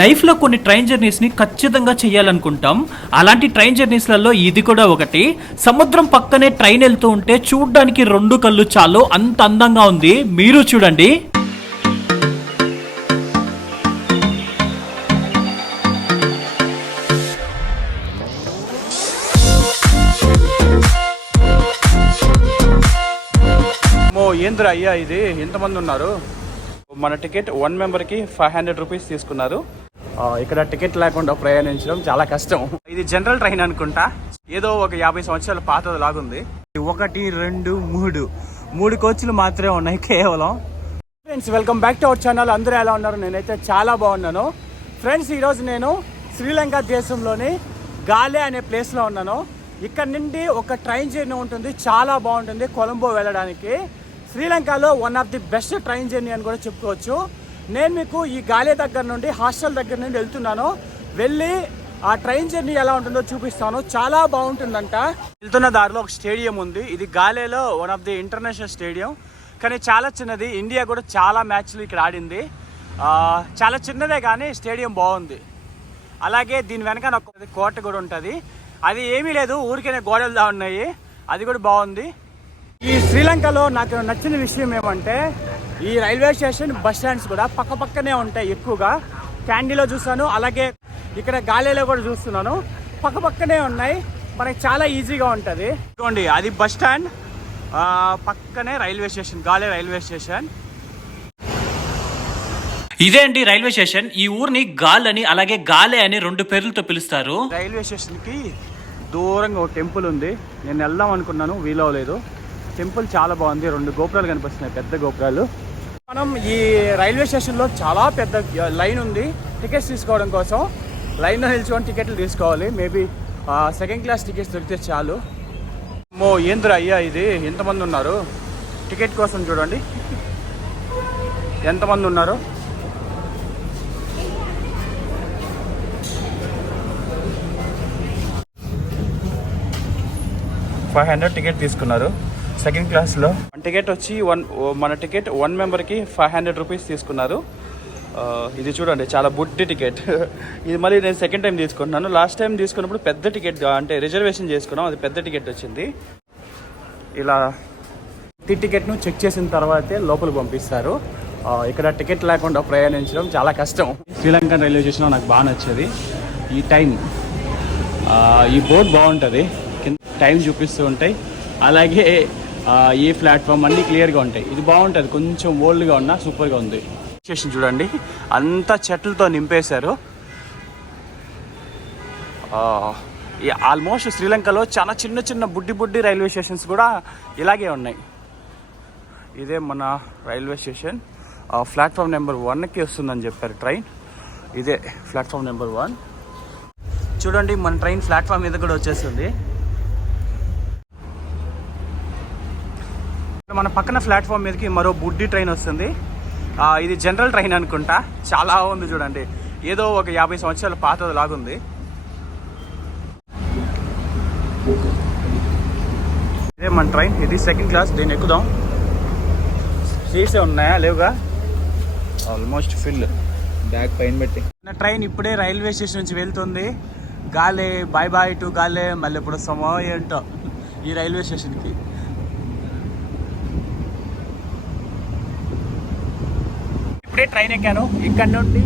లైఫ్లో కొన్ని ట్రైన్ జర్నీస్ని ఖచ్చితంగా చేయాలనుకుంటాం. అలాంటి ట్రైన్ జర్నీస్లలో ఇది కూడా ఒకటి. సముద్రం పక్కనే ట్రైన్ వెళ్తూ ఉంటే చూడ్డానికి రెండు కళ్ళు చాలు, అంత అందంగా ఉంది. మీరు చూడండి. ఏంద్ర అయ్యా ఇది ఎంతమంది ఉన్నారు? మన టికెట్ 1 మెంబర్కి 500 రూపీస్ తీసుకున్నారు. ఇక్కడ టికెట్ లేకుండా ప్రయాణించడం చాలా కష్టం. ఇది జనరల్ ట్రైన్ అనుకుంటా, ఏదో ఒక 50 సంవత్సరాల పాతది లాగుంది. 1 2 3 కోచ్లు మాత్రమే ఉన్నాయి కేవలం. Friends, welcome back to our channel. అందరూ ఎలా ఉన్నారు? నేనైతే చాలా బాగున్నాను. ఫ్రెండ్స్, ఈరోజు నేను శ్రీలంక దేశంలోని గాలే అనే ప్లేస్లో ఉన్నాను. ఇక్కడ నుండి ఒక ట్రైన్ జర్నీ ఉంటుంది, చాలా బాగుంటుంది కొలంబో వెళ్ళడానికి. శ్రీలంకలో one of the best train journey అని కూడా చెప్పుకోవచ్చు. నేను మీకు ఈ గాలే దగ్గర నుండి హాస్టల్ దగ్గర నుండి వెళ్తున్నాను. వెళ్ళి ఆ ట్రైన్ జర్నీ ఎలా ఉంటుందో చూపిస్తాను. చాలా బాగుంటుందంట. వెళ్తున్న దారిలో ఒక స్టేడియం ఉంది. ఇది గాలేలో one of the international stadium, కానీ చాలా చిన్నది. ఇండియా కూడా చాలా మ్యాచ్లు ఇక్కడ ఆడింది. చాలా చిన్నదే కానీ స్టేడియం బాగుంది. అలాగే దీని వెనక ఒక కోట కూడా ఉంటుంది. అది ఏమీ లేదు, ఊరికైనా గోడలు ఉన్నాయి. అది కూడా బాగుంది. ఈ శ్రీలంకలో నాకు నచ్చిన విషయం ఏమంటే ఈ రైల్వే స్టేషన్, బస్ స్టాండ్స్ కూడా పక్క పక్కనే ఉంటాయి. ఎక్కువగా క్యాండీలో చూస్తాను, అలాగే ఇక్కడ గాలేలో కూడా చూస్తున్నాను, పక్క పక్కనే ఉన్నాయి. మనకి చాలా ఈజీగా ఉంటుంది. చూడండి, అది బస్ స్టాండ్, పక్కనే రైల్వే స్టేషన్, గాలే రైల్వే స్టేషన్. ఇదే అండి రైల్వే స్టేషన్. ఈ ఊరిని గాల్ అని అలాగే గాలే అని రెండు పేర్లతో పిలుస్తారు. రైల్వే స్టేషన్కి దూరంగా ఒక టెంపుల్ ఉంది. నేను వెళ్దాం అనుకున్నాను, వీలవలేదు. టెంపుల్ చాలా బాగుంది. 2 గోపురాలు కనిపిస్తున్నాయి, పెద్ద గోపురాలు. మనం ఈ రైల్వే స్టేషన్లో చాలా పెద్ద లైన్ ఉంది టికెట్స్ తీసుకోవడం కోసం. లైన్లో నిల్చుకొని టికెట్లు తీసుకోవాలి. మేబీ సెకండ్ క్లాస్ టికెట్స్ దొరికితే చాలు. ఏంద్ర అయ్యా ఇది ఎంతమంది ఉన్నారు? టికెట్ కోసం చూడండి ఎంతమంది ఉన్నారు. $500 టికెట్ తీసుకున్నారు సెకండ్ క్లాస్లో. టికెట్ వచ్చి మన టికెట్ 1 మెంబర్కి 500 రూపీస్ తీసుకున్నారు. ఇది చూడండి, చాలా బుడ్డి టికెట్. ఇది మళ్ళీ నేను సెకండ్ టైం తీసుకుంటున్నాను. లాస్ట్ టైం తీసుకున్నప్పుడు పెద్ద టికెట్, అంటే రిజర్వేషన్ చేసుకున్నాం, అది పెద్ద టికెట్ వచ్చింది. ఇలా ప్రతి టికెట్ను చెక్ చేసిన తర్వాతే లోపలికి పంపిస్తారు. ఇక్కడ టికెట్ లేకుండా ప్రయాణించడం చాలా కష్టం. శ్రీలంక రైల్వే స్టేషన్లో నాకు బాగా నచ్చేది ఈ టైం. ఈ బోర్డు బాగుంటుంది, కింద టైం చూపిస్తూ ఉంటాయి. అలాగే ఈ ప్లాట్ఫామ్ అన్నీ క్లియర్గా ఉంటాయి. ఇది బాగుంటుంది, కొంచెం ఓల్డ్గా ఉన్నా సూపర్గా ఉంది. స్టేషన్ చూడండి, అంతా చెట్లతో నింపేశారు. ఆల్మోస్ట్ శ్రీలంకలో చాలా చిన్న చిన్న బుడ్డి రైల్వే స్టేషన్స్ కూడా ఇలాగే ఉన్నాయి. ఇదే మన రైల్వే స్టేషన్. ప్లాట్ఫామ్ నెంబర్ 1కి వస్తుందని చెప్పారు ట్రైన్. ఇదే ప్లాట్ఫామ్ నెంబర్ 1. చూడండి, మన ట్రైన్ ప్లాట్ఫామ్ మీద కూడా వచ్చేస్తుంది. మన పక్కన ప్లాట్ఫామ్ మీదకి మరో బుడ్డి ట్రైన్ వస్తుంది. ఇది జనరల్ ట్రైన్ అనుకుంటా, చాలా ఉంది. చూడండి, ఏదో ఒక 50 సంవత్సరాల పాతది లాగుంది. ఇదే మన ట్రైన్. ఇది సెకండ్ క్లాస్. దీన్ని ఎక్కుదాం. సీట్సే ఉన్నాయా? లేవుగా, ఆల్మోస్ట్ ఫిల్. బ్యాగ్ పైన పెట్టి. ట్రైన్ ఇప్పుడే రైల్వే స్టేషన్ నుంచి వెళ్తుంది. గాలే, బాయ్ టు గాలే. మళ్ళీ ఎప్పుడు వస్తామో ఏంటో ఈ రైల్వే స్టేషన్కి. ఇప్పుడే ట్రైన్ ఎక్కాను. ఇక్కడ నుండి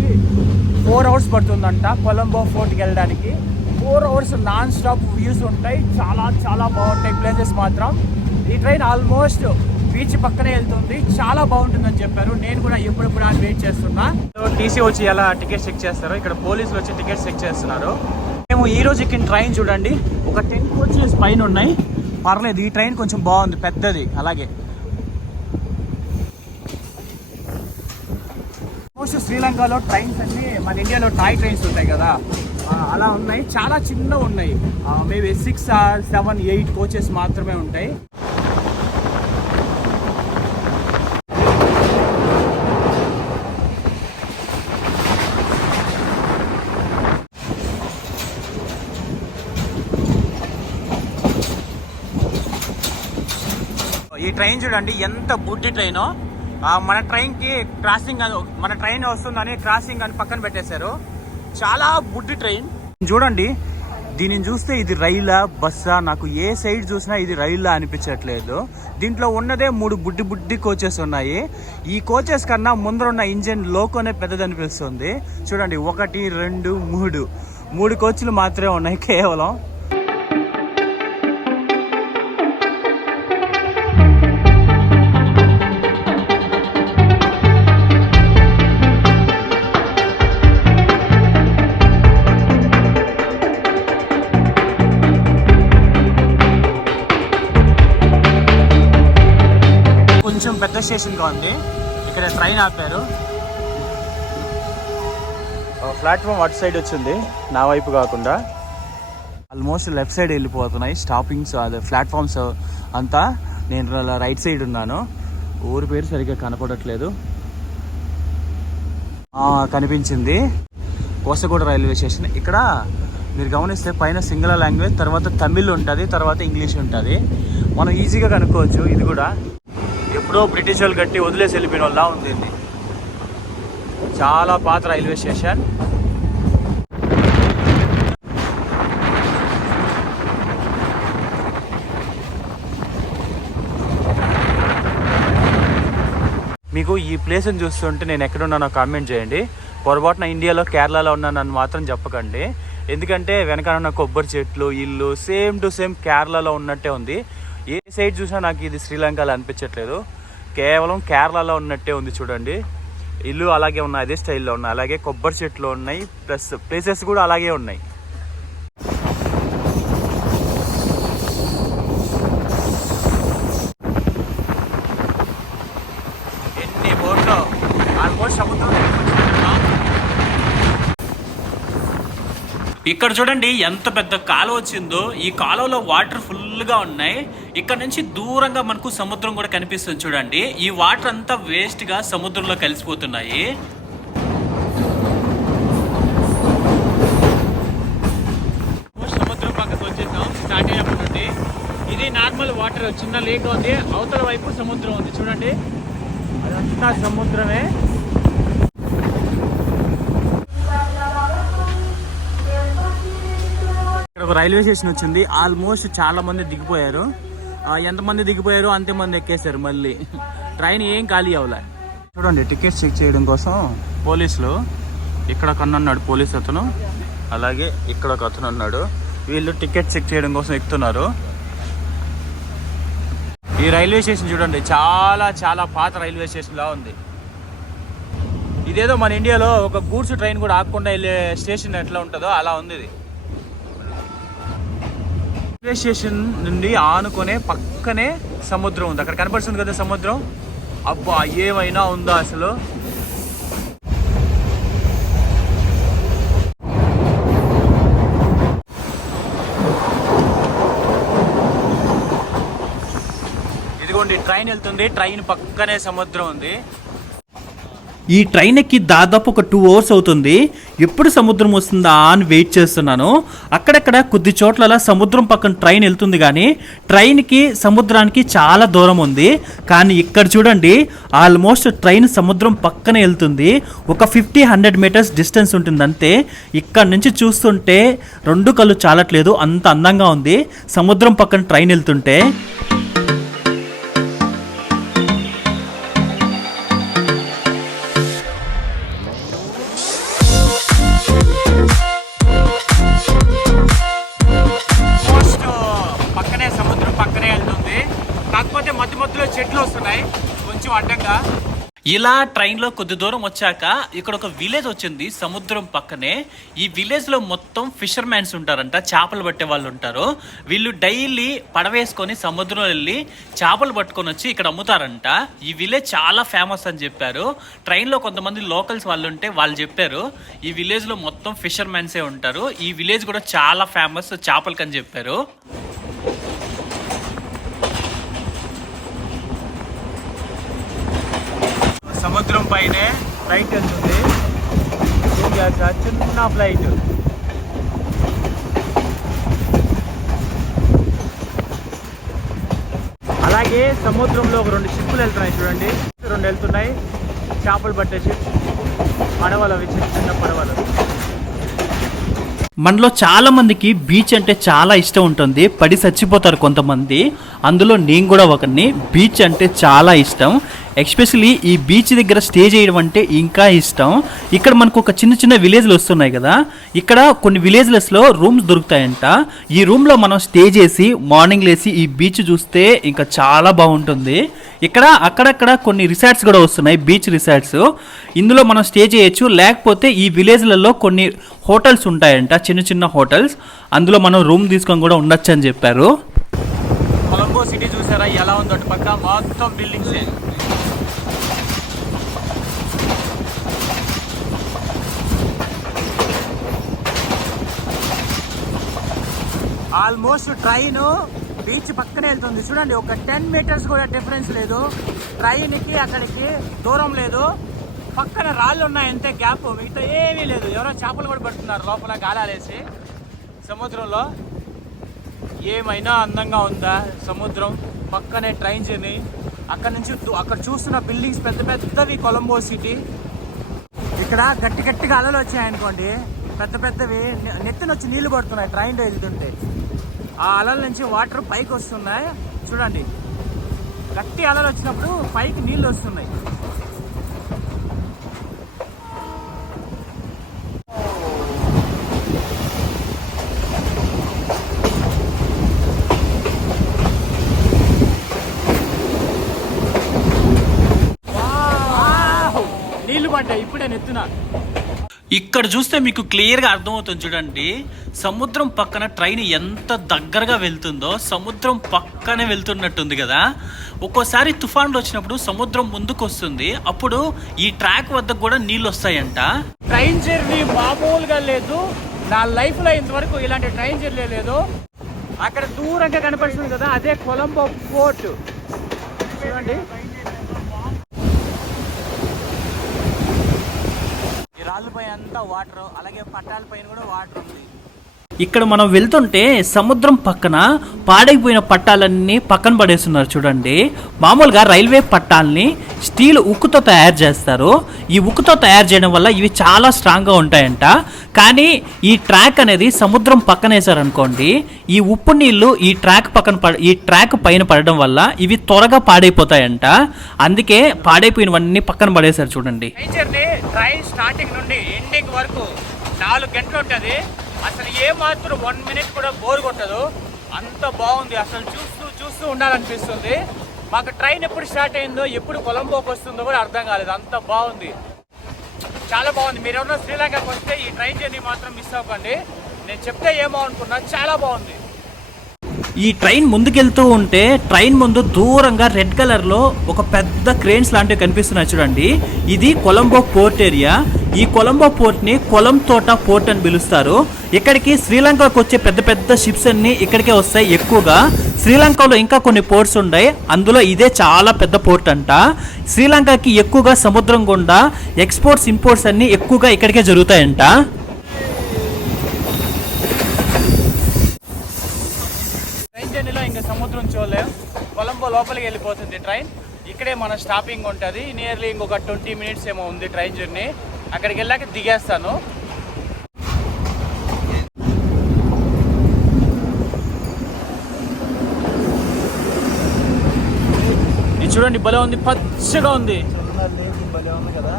4 అవర్స్ పడుతుందంట కొలంబో ఫోర్ట్కి వెళ్ళడానికి. 4 అవర్స్ నాన్ స్టాప్ వ్యూస్ ఉంటాయి. చాలా చాలా బాగుంటాయి ప్లేసెస్ మాత్రం. ఈ ట్రైన్ ఆల్మోస్ట్ బీచ్ పక్కనే వెళ్తుంది. చాలా బాగుంటుందని చెప్పారు. నేను కూడా ఎప్పుడెప్పుడు అని వెయిట్ చేస్తున్నా. టీసీ వచ్చి ఎలా టికెట్స్ చెక్ చేస్తారో ఇక్కడ పోలీసులు వచ్చి టికెట్స్ చెక్ చేస్తున్నారు. మేము ఈ రోజు ఎక్కిన ట్రైన్ చూడండి, ఒక 10 కోచెస్ పైన ఉన్నాయి. పర్లేదు, ఈ ట్రైన్ కొంచెం బాగుంది, పెద్దది. అలాగే మోస్ట్ శ్రీలంకలో ట్రైన్స్ అన్ని మన ఇండియాలో టాయ్ ట్రైన్స్ ఉంటాయి కదా, అలా ఉన్నాయి. చాలా చిన్నగా ఉన్నాయి. మేబీ 6 or 7 8 కోచెస్ మాత్రమే ఉంటాయి. ఈ ట్రైన్ చూడండి ఎంత బుడ్డి ట్రైన్. మన ట్రైన్కి క్రాసింగ్, మన ట్రైన్ వస్తుందని క్రాసింగ్ అని పక్కన పెట్టేశారు. చాలా బుడ్డి ట్రైన్ చూడండి. దీనిని చూస్తే ఇది రైలా బస్సా, నాకు ఏ సైడ్ చూసినా ఇది రైలా అనిపించట్లేదు. దీంట్లో ఉన్నదే 3 బుడ్డి కోచెస్ ఉన్నాయి. ఈ కోచెస్ కన్నా ముందర ఉన్న ఇంజిన్ లోకోనే పెద్దదనిపిస్తుంది. చూడండి 1 2 3 కోచ్లు మాత్రమే ఉన్నాయి కేవలం. కొంచెం పెద్ద స్టేషన్గా ఉంది. ఇక్కడ ట్రైన్ ఆపారు. ప్లాట్ఫామ్ అటు సైడ్ వచ్చింది, నా వైపు కాకుండా. ఆల్మోస్ట్ లెఫ్ట్ సైడ్ వెళ్ళిపోతున్నాయి స్టాపింగ్స్, అదే ప్లాట్ఫామ్స్ అంతా. నేను రైట్ సైడ్ ఉన్నాను. ఊరి పేరు సరిగ్గా కనపడట్లేదు. కనిపించింది కోసగూడ రైల్వే స్టేషన్. ఇక్కడ మీరు గమనిస్తే పైన సింగళ లాంగ్వేజ్, తర్వాత తమిళ్ ఉంటుంది, తర్వాత ఇంగ్లీష్ ఉంటుంది. మనం ఈజీగా కనుక్కోవచ్చు. ఇది కూడా ఎప్పుడో బ్రిటిష్ వాళ్ళు కట్టి వదిలేసి వెళ్ళిపోయిన వాళ్ళ ఉంది. చాలా పాత రైల్వే స్టేషన్. మీకు ఈ ప్లేస్ని చూస్తుంటే నేను ఎక్కడున్నానో కామెంట్ చేయండి. పొరపాటున ఇండియాలో కేరళలో ఉన్నానని మాత్రం చెప్పకండి. ఎందుకంటే వెనకాల ఉన్న కొబ్బరి చెట్లు, ఇల్లు సేమ్ టు సేమ్ కేరళలో ఉన్నట్టే ఉంది. ఏ సైడ్ చూసినా నాకు ఇది శ్రీలంకలో అనిపించట్లేదు, కేవలం కేరళలో ఉన్నట్టే ఉంది. చూడండి ఇల్లు అలాగే ఉన్నాయి, అదే స్టైల్లో ఉన్నాయి, అలాగే కొబ్బరి చెట్లు ఉన్నాయి, ప్లస్ ప్లేసెస్ కూడా అలాగే ఉన్నాయి. ఎన్ని బోట్లు, ఆల్మోస్ట్ సముద్రం. ఇక్కడ చూడండి ఎంత పెద్ద కాలువ వచ్చిందో. ఈ కాలువలో వాటర్ ఫుల్గా ఉన్నాయి. ఇక్కడ నుంచి దూరంగా మనకు సముద్రం కూడా కనిపిస్తుంది. చూడండి ఈ వాటర్ అంతా వేస్ట్గా సముద్రంలో కలిసిపోతున్నాయి. సముద్రం పక్కకు వచ్చేసాం స్టార్ట్ అయినప్పటి నుండి. ఇది నార్మల్ వాటర్, చిన్న లేక్ ఉంది, అవతల వైపు సముద్రం ఉంది. చూడండి అదంతా సముద్రమే. ఇక్కడ ఒక రైల్వే స్టేషన్ వచ్చింది. ఆల్మోస్ట్ చాలా మంది దిగిపోయారు. ఎంతమంది దిగిపోయారు అంతమంది ఎక్కేశారు. మళ్ళీ ట్రైన్ ఏం ఖాళీ అవ్వలే. చూడండి టికెట్స్ చెక్ చేయడం కోసం పోలీసులు. ఇక్కడ ఒక ఉన్నాడు పోలీస్ అతను, అలాగే ఇక్కడ ఒక అతను ఉన్నాడు. వీళ్ళు టికెట్ చెక్ చేయడం కోసం ఎక్కుతున్నారు. ఈ రైల్వే స్టేషన్ చూడండి చాలా చాలా పాత రైల్వే స్టేషన్ లా ఉంది. ఇదేదో మన ఇండియాలో ఒక గూడ్స్ ట్రైన్ కూడా ఆగకుండా వెళ్ళే స్టేషన్ ఎట్లా ఉంటుందో అలా ఉంది ఇది. రైల్వే స్టేషన్ నుండి ఆనుకునే పక్కనే సముద్రం ఉంది. అక్కడ కనపడుతుంది కదా సముద్రం. అబ్బా ఏమైనా ఉందా అసలు. ఇదిగోండి ట్రైన్ వెళ్తుంది, ట్రైన్ పక్కనే సముద్రం ఉంది. ఈ ట్రైన్ ఎక్కి దాదాపు ఒక 2 hours అవుతుంది. ఎప్పుడు సముద్రం వస్తుందా అని వెయిట్ చేస్తున్నాను. అక్కడక్కడ కొద్ది చోట్ల సముద్రం పక్కన ట్రైన్ వెళ్తుంది, కానీ ట్రైన్కి సముద్రానికి చాలా దూరం ఉంది. కానీ ఇక్కడ చూడండి ఆల్మోస్ట్ ట్రైన్ సముద్రం పక్కనే వెళ్తుంది. ఒక 50-100 meters డిస్టెన్స్ ఉంటుంది అంతే. ఇక్కడ నుంచి చూస్తుంటే 2 కళ్ళు చాలట్లేదు, అంత అందంగా ఉంది సముద్రం పక్కన ట్రైన్ వెళ్తుంటే. కాకపోతే మధ్యలో చెట్లు వస్తున్నాయి కొంచెం అడ్డంగా. ఇలా ట్రైన్లో కొద్ది దూరం వచ్చాక ఇక్కడ ఒక విలేజ్ వచ్చింది సముద్రం పక్కనే. ఈ విలేజ్లో మొత్తం ఫిషర్మ్యాన్స్ ఉంటారంట, చేపలు పట్టే వాళ్ళు ఉంటారు. వీళ్ళు డైలీ పడవేసుకొని సముద్రంలో వెళ్ళి చేపలు పట్టుకొని వచ్చి ఇక్కడ అమ్ముతారంట. ఈ విలేజ్ చాలా ఫేమస్ అని చెప్పారు. ట్రైన్లో కొంతమంది లోకల్స్ వాళ్ళు ఉంటే వాళ్ళు చెప్పారు ఈ విలేజ్లో మొత్తం ఫిషర్మ్యాన్సే ఉంటారు, ఈ విలేజ్ కూడా చాలా ఫేమస్ చేపలకని చెప్పారు. సముద్రం పైనే ఫ్లైట్ వెళ్తుంది, చిన్న ఫ్లైట్. అలాగే సముద్రంలో ఒక 2 షిప్పులు వెళ్తున్నాయి చూడండి, 2 వెళ్తున్నాయి చేపలు పట్టే షిప్, పడవలు, అవి చిన్న చిన్న పడవలు. మనలో చాలా మందికి బీచ్ అంటే చాలా ఇష్టం ఉంటుంది, పడి చచ్చిపోతారు కొంతమంది, అందులో నేను కూడా ఒకరిని. బీచ్ అంటే చాలా ఇష్టం, ఎస్పెషలీ ఈ బీచ్ దగ్గర స్టే చేయడం అంటే ఇంకా ఇష్టం. ఇక్కడ మనకు ఒక చిన్న చిన్న విలేజ్లు వస్తున్నాయి కదా, ఇక్కడ కొన్ని విలేజ్లెస్లో రూమ్స్ దొరుకుతాయంట. ఈ రూమ్లో మనం స్టే చేసి మార్నింగ్ లేసి ఈ బీచ్ చూస్తే ఇంకా చాలా బాగుంటుంది. ఇక్కడ అక్కడక్కడ కొన్ని రిసార్ట్స్ కూడా వస్తున్నాయి, బీచ్ రిసార్ట్స్. ఇందులో మనం స్టే చేయొచ్చు, లేకపోతే ఈ విలేజ్లలో కొన్ని హోటల్స్ ఉంటాయంట, చిన్న చిన్న హోటల్స్, అందులో మనం రూమ్ తీసుకొని కూడా ఉండొచ్చు అని చెప్పారు. కొలంబో సిటీ చూసారా ఎలా ఉందో, అటు పక్క మొత్తం బిల్డింగ్సే. ఆల్మోస్ట్ ట్రైన్ బీచ్ పక్కనే వెళ్తుంది చూడండి, ఒక 10 మీటర్స్ కూడా డిఫరెన్స్ లేదు ట్రైన్కి అక్కడికి, దూరం లేదు. పక్కన రాళ్ళు ఉన్నాయి అంతే గ్యాప్, మిగతా ఏమీ లేదు. ఎవరో చేపలు కూడా పడుతున్నారు లోపల గాలాలేసి సముద్రంలో. ఏమైనా అందంగా ఉందా సముద్రం, పక్కనే ట్రైన్ జర్నీ. అక్కడ నుంచి అక్కడ చూస్తున్న బిల్డింగ్స్ పెద్ద పెద్దవి కొలంబో సిటీ. ఇక్కడ గట్టి గట్టిగా అలలు వచ్చాయనుకోండి, పెద్ద పెద్దవి నెత్తిన వచ్చి నీళ్లు పడుతున్నాయి ట్రైన్లో వెళ్తుంటే. ఆ అలల నుంచి వాటర్ పైకి వస్తున్నాయి చూడండి, గట్టి అలలు వచ్చినప్పుడు పైకి నీళ్లు వస్తున్నాయి. నీళ్లు పడ్డాయి ఇప్పుడే నెత్తున. ఇక్కడ చూస్తే మీకు క్లియర్గా అర్థమవుతుంది చూడండి, సముద్రం పక్కన ట్రైన్ ఎంత దగ్గరగా వెళ్తుందో, సముద్రం పక్కనే వెళ్తున్నట్టుంది కదా. ఒక్కోసారి తుఫాన్లు వచ్చినప్పుడు సముద్రం ముందుకు వస్తుంది, అప్పుడు ఈ ట్రాక్ వద్దకు కూడా నీళ్ళు వస్తాయంట. ట్రైన్ జర్నీ మామూలుగా లేదు, నా లైఫ్లో ఇంతవరకు ఇలాంటి ట్రైన్ జర్నీ లేదు. అక్కడ దూరంగా కనపడుతుంది కదా, అదే కొలంబో పోర్ట్ చూడండి. రాళ్ళపై అంతా వాటర్, అలాగే పట్టాల పైన కూడా వాటర్ ఉంది. ఇక్కడ మనం వెళ్తుంటే సముద్రం పక్కన పాడైపోయిన పట్టాలన్నీ పక్కన పడేస్తున్నారు చూడండి. మామూలుగా రైల్వే పట్టాలని స్టీల్ ఉక్కుతో తయారు చేస్తారు. ఈ ఉక్కుతో తయారు చేయడం వల్ల ఇవి చాలా స్ట్రాంగ్గా ఉంటాయంట. కానీ ఈ ట్రాక్ అనేది సముద్రం పక్కన వేసారనుకోండి, ఈ ఉప్పు నీళ్లు ఈ ట్రాక్ పైన పడడం వల్ల ఇవి త్వరగా పాడైపోతాయంట. అందుకే పాడైపోయినవన్నీ పక్కన పడేశారు చూడండి. ట్రైన్ స్టార్టింగ్ నుండి ఎండింగ్ వరకు 4 గంటలు ఉంటుంది. అసలు ఏ మాత్రం 1 మినిట్ కూడా బోర్ కొట్టదు, అంత బాగుంది. అసలు చూస్తూ ఉండాలనిపిస్తుంది. మాకు ట్రైన్ ఎప్పుడు స్టార్ట్ అయిందో, ఎప్పుడు కొలంబోకి వస్తుందో కూడా అర్థం కాలేదు, అంత బాగుంది, చాలా బాగుంది. మీరు ఎవరైనా శ్రీలంకకి వస్తే ఈ ట్రైన్ జర్నీ మాత్రం మిస్ అవ్వకండి. నేను చెప్తే ఏమో అనుకున్నా, చాలా బాగుంది. ఈ ట్రైన్ ముందుకెళ్తూ ఉంటే ట్రైన్ ముందు దూరంగా రెడ్ కలర్లో ఒక పెద్ద క్రేన్స్ లాంటివి కనిపిస్తున్నాయి చూడండి. ఇది కొలంబో పోర్ట్ ఏరియా. ఈ కొలంబో పోర్ట్ని కొలం తోట పోర్ట్ అని పిలుస్తారు. ఇక్కడికి శ్రీలంకకు వచ్చే పెద్ద పెద్ద షిప్స్ అన్ని ఇక్కడికే వస్తాయి ఎక్కువగా. శ్రీలంకలో ఇంకా కొన్ని పోర్ట్స్ ఉన్నాయి, అందులో ఇదే చాలా పెద్ద పోర్ట్ అంట. శ్రీలంకకి ఎక్కువగా సముద్రం గుండా ఎక్స్పోర్ట్స్ ఇంపోర్ట్స్ అన్ని ఎక్కువగా ఇక్కడికే జరుగుతాయంట. ఇంకా సముద్రం చూడలేం, కొలంబో లోపలికి వెళ్ళిపోతుంది ట్రైన్. ఇక్కడే మన స్టాపింగ్ ఉంటుంది. నియర్లీ ఇంకొక 20 మినిట్స్ ఏమో ఉంది ట్రైన్ జర్నీ. అక్కడికి వెళ్ళాక దిగేస్తాను. ఇది చూడండి, భలే ఉంది, పచ్చగా ఉంది. భలే ఉంది కదా.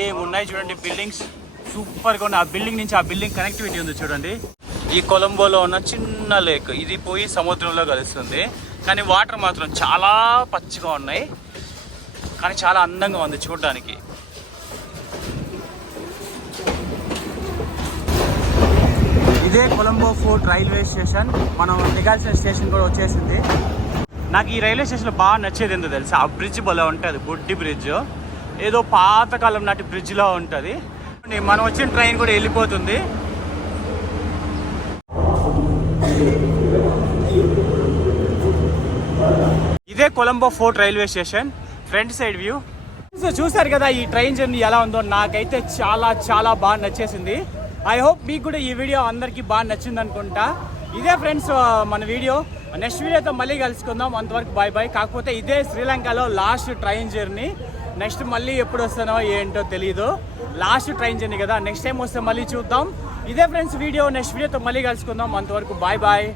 ఏమున్నాయి చూడండి బిల్డింగ్స్, సూపర్గా ఉన్నాయి. ఆ బిల్డింగ్ నుంచి ఆ బిల్డింగ్ కనెక్టివిటీ ఉంది చూడండి. ఈ కొలంబోలో ఉన్న చిన్న లేక్ ఇది పోయి సముద్రంలో కలుస్తుంది. కానీ వాటర్ మాత్రం చాలా పచ్చిగా ఉన్నాయి, కానీ చాలా అందంగా ఉంది చూడడానికి. ఇదే కొలంబో ఫోర్ట్ రైల్వే స్టేషన్. మనం దిగాల్సిన స్టేషన్ కూడా వచ్చేసింది. నాకు ఈ రైల్వే స్టేషన్లో బాగా నచ్చేది ఏంటో తెలుసా, ఆ బ్రిడ్జ్ భలే ఉంటుంది, బొడ్డి బ్రిడ్జ్, ఏదో పాతకాలం నాటి బ్రిడ్జ్లా ఉంటుంది. మనం వచ్చిన ట్రైన్ కూడా వెళ్ళిపోతుంది. ఇదే Colombo fort railway station front side view. So చూసారు కదా ఈ ట్రైన్ జర్నీ ఎలా ఉందో. నాకైతే చాలా చాలా బాగా నచ్చేసింది. ఐ హోప్ మీకు కూడా ఈ వీడియో అందరికీ బాగా నచ్చింది అనుకుంటా. ఇదే ఫ్రెండ్స్ మన వీడియో. నెక్స్ట్ వీడియోతో మళ్ళీ కలుసుకుందాం. అంతవరకు బాయ్ బాయ్. కాకపోతే ఇదే శ్రీలంకలో లాస్ట్ ట్రైన్ జర్నీ. నెక్స్ట్ మళ్ళీ ఎప్పుడు వస్తానో ఏంటో తెలీదు. లాస్ట్ ట్రైన్ జర్నీ కదా, నెక్స్ట్ టైం వస్తే మళ్ళీ చూద్దాం. ఇదే ఫ్రెండ్స్ వీడియో. నెక్స్ట్ వీడియోతో మళ్ళీ కలుసుకుందాం. అంతవరకు బాయ్ బాయ్.